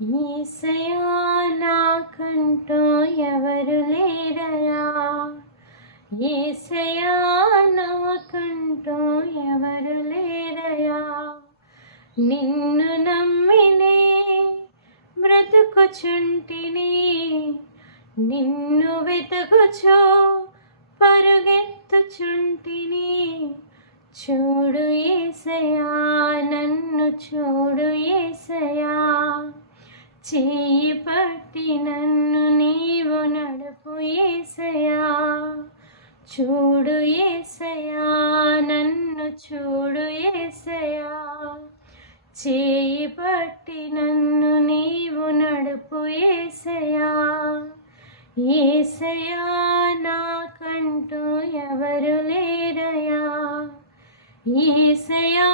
యేసయ్యా నాకంటూ ఎవరు లేరయా, యేసయ్యా నాకంటూ ఎవరు లేరయా. నిన్ను నమ్మినే బ్రతుకుచుంటిని, నిన్ను వెతుకుచో పరుగెత్తుచుంటిని. చూడు యేసయ్యా, నన్ను చూడు యేసయ్యా, చేయి పట్టి నన్ను నీవు నడుపు యేసయ్యా. చూడు యేసయ్యా, నన్ను చూడు యేసయ్యా, చేయి పట్టి నన్ను నీవు నడుపు యేసయ్యా. యేసయ్యా నాకంటూ ఎవరు లేరయా, యేసయ్యా